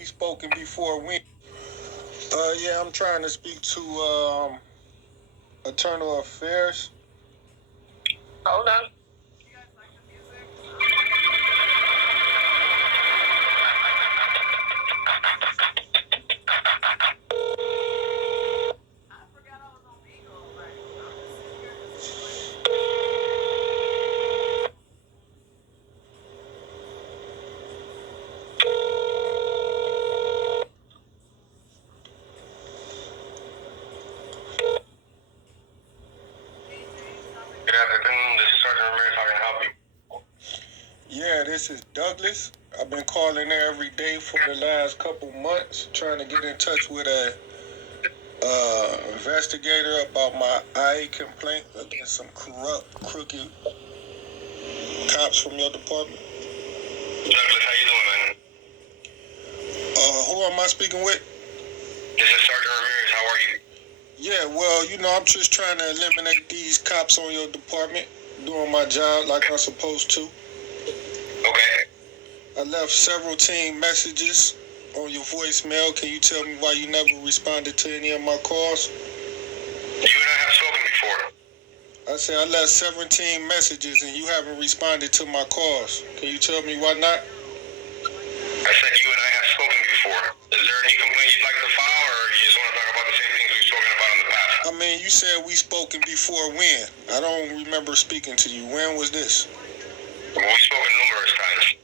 we spoken before when? Yeah, I'm trying to speak to Internal Affairs. Hold on. Good afternoon, this is Sergeant Ramirez. How can I help you? Yeah, this is Douglas. I've been calling there every day for the last couple months, trying to get in touch with a investigator about my IA complaint against some corrupt, crooked cops from your department. Douglas, how you doing, man? Who am I speaking with? This is Sergeant Ramirez. How are you? Yeah, well, I'm just trying to eliminate these cops on your department, doing my job like I'm supposed to. Okay. I left several team messages on your voicemail. Can you tell me why you never responded to any of my calls? You and I have spoken before. I said I left 17 messages and you haven't responded to my calls. Can you tell me why not? I said you and I have spoken before. Is there any complaint you'd like to file, or you just want to talk about the same things we've spoken about in the past? I mean, you said we spoken before when? I don't remember speaking to you. When was this? Well, we've spoken numerous times.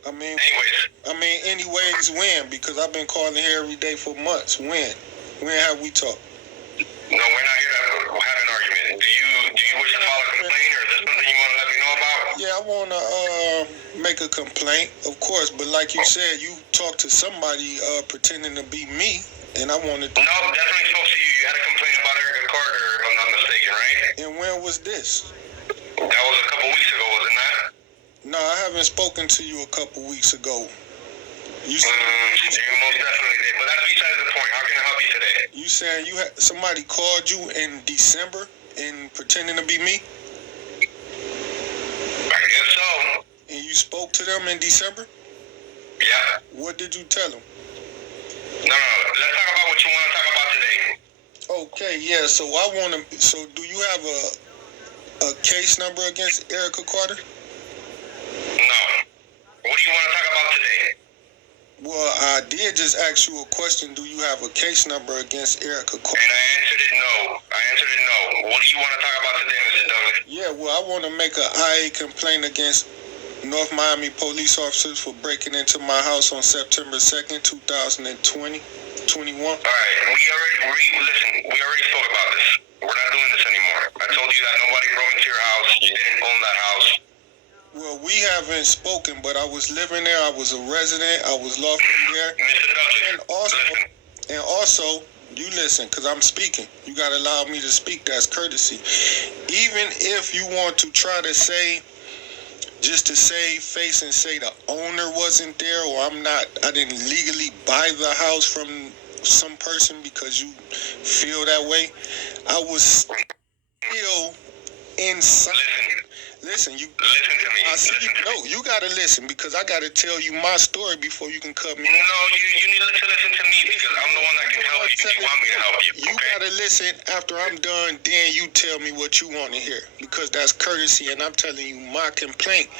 Anyways, when? Because I've been calling here every day for months. When? When have we talked? No, we're not here to have an argument. Do you wish to file a complaint, or is this something you want to let me know about? Yeah, I want to make a complaint, of course. But like you said, you talked to somebody pretending to be me, and I wanted to... No, definitely spoke to you. You had a complaint about Erica Carter, if I'm not mistaken, right? And when was this? That was a couple weeks ago, wasn't that? No, I haven't spoken to you a couple weeks ago. You most definitely did, but that's besides the point. How can I help you today? You said somebody called you in December and pretending to be me? I guess so. And you spoke to them in December? Yeah. What did you tell them? No. Let's talk about what you want to talk about today. Okay, yeah. So do you have a case number against Erica Carter? No. What do you want to talk about today? Well, I did just ask you a question. Do you have a case number against Erica Carter? And I answered it no. What do you want to talk about today, Mr. Douglas? Yeah, well, I want to make an IA complaint against North Miami police officers for breaking into my house on September 2nd, 2021. All right, we already spoke about this. We're not doing this anymore. I told you that nobody broke into your house. You didn't own that house. Well, we haven't spoken, but I was living there. I was a resident. I was lawfully there. Mr. Douglas, and also, you listen, because I'm speaking. You got to allow me to speak. That's courtesy. Even if you want to try to say, just to save face and say the owner wasn't there, or I didn't legally buy the house from some person because you feel that way, I was still inside. Listen to me. You gotta listen, because I gotta tell you my story before you can cut me. No, you need to listen to me, because I'm the one that can help you if you want me to help you. You gotta listen after I'm done, then you tell me what you want to hear, because that's courtesy, and I'm telling you my complaint.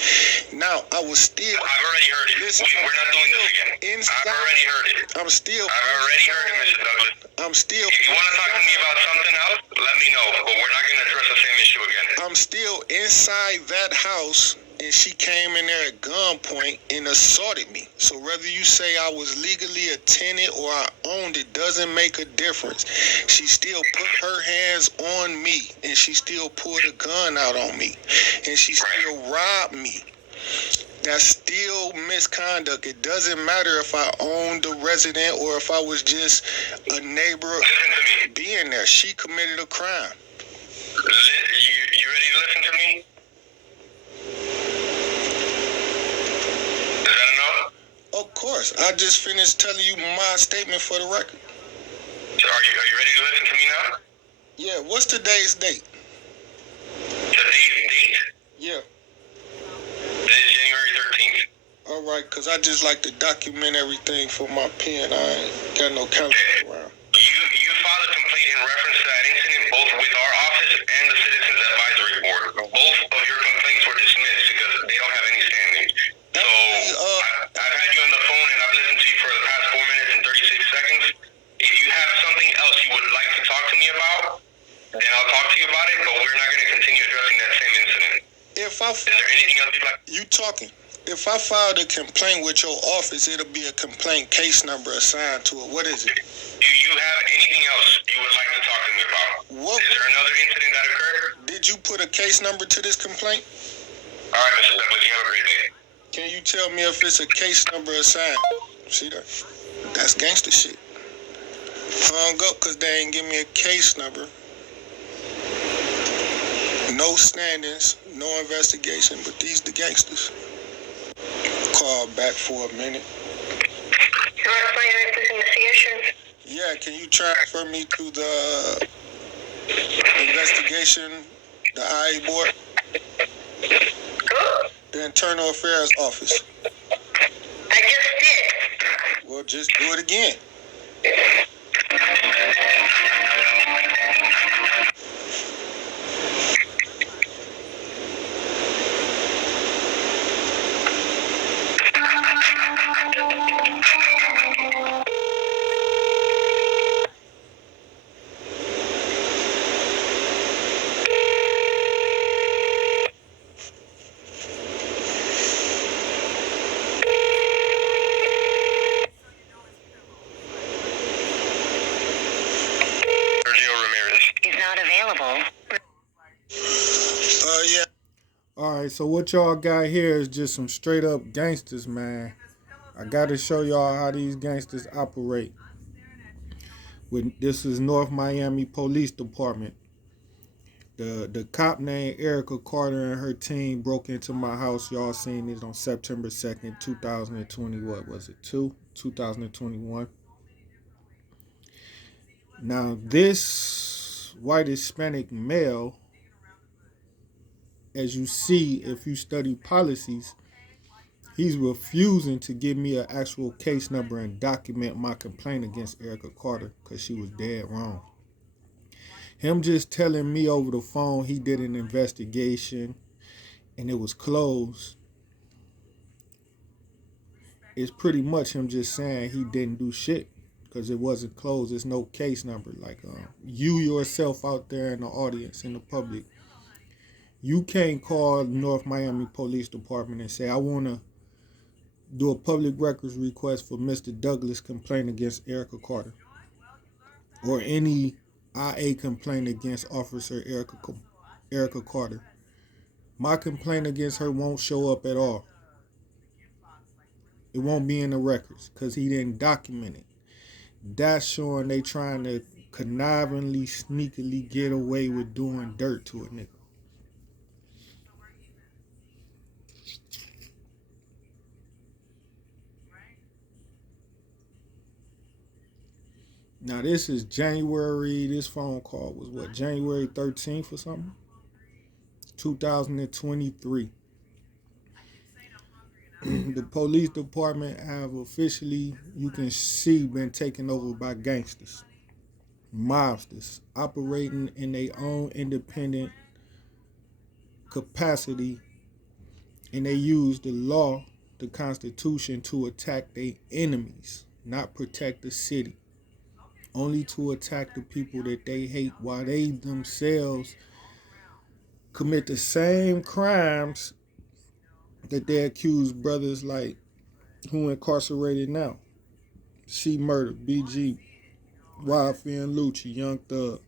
Now, I was still... I've already heard it. We're not doing this again. I've already heard it. I've already heard it, Mr. Douglas. If you want to talk to me about something else, let me know, but we're not going to address the same issue again. I'm still inside that house, and she came in there at gunpoint and assaulted me. So whether you say I was legally a tenant or I owned it doesn't make a difference. She still put her hands on me, and she still pulled a gun out on me, and she still robbed me. That's still misconduct. It doesn't matter if I owned the resident or if I was just a neighbor being there. She committed a crime. You ready to listen to me? Is that enough? Of course. I just finished telling you my statement for the record. So are you ready to listen to me now? Yeah. What's today's date? Today's date? Yeah. It is January 13th. All right, because I just like to document everything for my pen. I ain't got no calendar around. You filed a complaint in reference to that incident both with our office and the Citizens Advisory Board. Both of your complaints were dismissed because they don't have any standing. So I've had you on the phone and I've listened to you for the past 4 minutes and 36 seconds. If you have something else you would like to talk to me about, then I'll talk to you about it, but we're not going to continue addressing that same incident. Is there anything else you'd like? You talking. If I filed a complaint with your office, it'll be a complaint case number assigned to it. What is it? Do you have anything else you would like to talk to me about? What? Is there another incident that occurred? Did you put a case number to this complaint? All right, Mr. Douglas, you have a great day. Can you tell me if it's a case number assigned? See that? That's gangster shit. Hung up because they ain't give me a case number. No standings, no investigation, but these the gangsters. Call back for a minute. You want to explain this investigation? Yeah, can you transfer me to the investigation, the IA board? Who? The Internal Affairs Office. I just did. Well, just do it again. Ramirez. He's not available. Yeah. Alright, so what y'all got here is just some straight up gangsters, man. I gotta show y'all how these gangsters operate. This is North Miami Police Department. The cop named Erica Carter and her team broke into my house. Y'all seen it on September 2nd, 2020. What was it? 2021. Now, this white Hispanic male, as you see, if you study policies, he's refusing to give me an actual case number and document my complaint against Erica Carter because she was dead wrong. Him just telling me over the phone he did an investigation and it was closed is pretty much him just saying he didn't do shit because it wasn't closed. There's no case number. Like you yourself out there in the audience, in the public, you can't call North Miami Police Department and say, I want to do a public records request for Mr. Douglas' complaint against Erica Carter or any IA complaint against Officer Erica Carter. My complaint against her won't show up at all. It won't be in the records because he didn't document it. That's showing they trying to connivingly, sneakily get away with doing dirt to a nigga. Now this is January, this phone call was what, January 13th or something? 2023. The police department have officially, you can see, been taken over by gangsters, mobsters, operating in their own independent capacity, and they use the law, the Constitution, to attack their enemies, not protect the city. Only to attack the people that they hate while they themselves commit the same crimes that they accuse brothers like who incarcerated now. C Murder, BG, Wildfire and Lucci, Young Thug,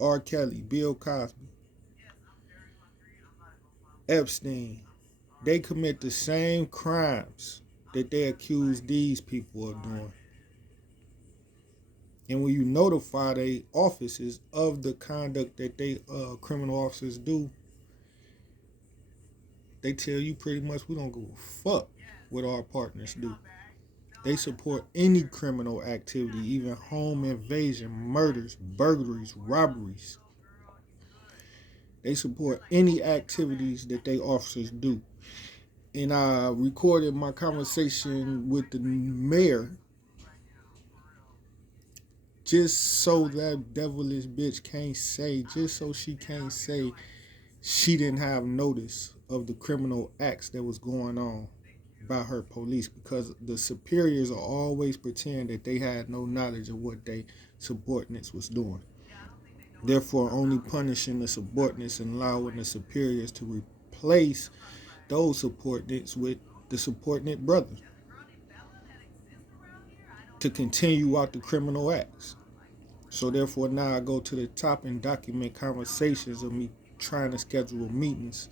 R. Kelly, Bill Cosby, Epstein. They commit the same crimes that they accuse these people of doing. And when you notify their offices of the conduct that they criminal officers do, they tell you pretty much we don't give a fuck what our partners do. They support any criminal activity, even home invasion, murders, burglaries, robberies. They support any activities that they officers do. And I recorded my conversation with the mayor just so that devilish bitch can't say, just so she can't say she didn't have notice of the criminal acts that was going on by her police, because the superiors are always pretend that they had no knowledge of what they subordinates was doing. Therefore, only punishing the subordinates and allowing the superiors to replace those subordinates with the subordinate brother to continue out the criminal acts. So therefore, now I go to the top and document conversations of me trying to schedule meetings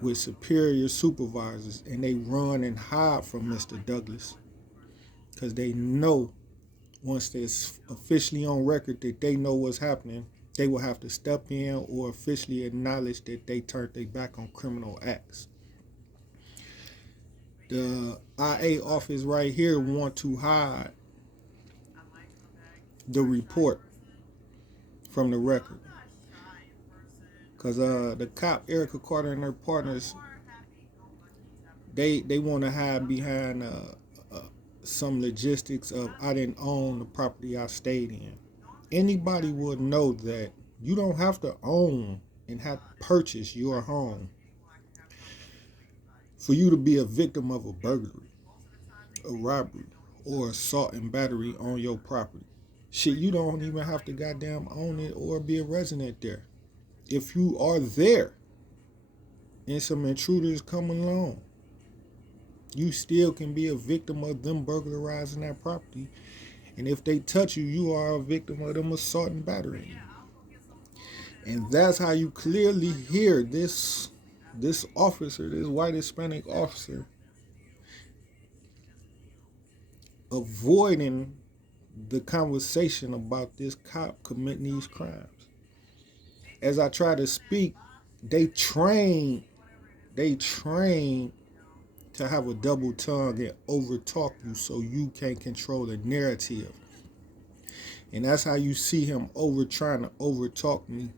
with superior supervisors, and they run and hide from Mr. Douglas because they know once it's officially on record that they know what's happening, they will have to step in or officially acknowledge that they turned their back on criminal acts. The IA office right here want to hide the report from the record because the cop Erica Carter and her partners, they want to hide behind some logistics of I didn't own the property I stayed in. Anybody would know that you don't have to own and have to purchase your home for you to be a victim of a burglary, a robbery, or assault and battery on your property. Shit, you don't even have to goddamn own it or be a resident there. If you are there and some intruders come along, you still can be a victim of them burglarizing that property. And if they touch you, you are a victim of them assault and battery. And that's how you clearly hear this officer, this white Hispanic officer, avoiding the conversation about this cop committing these crimes. As I try to speak, they train to have a double tongue and overtalk you so you can't control the narrative. And that's how you see him trying to overtalk me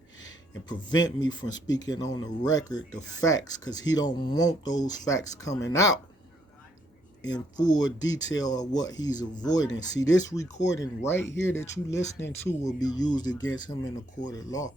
and prevent me from speaking on the record the facts, because he don't want those facts coming out in full detail of what he's avoiding. See, this recording right here that you listening to will be used against him in a court of law.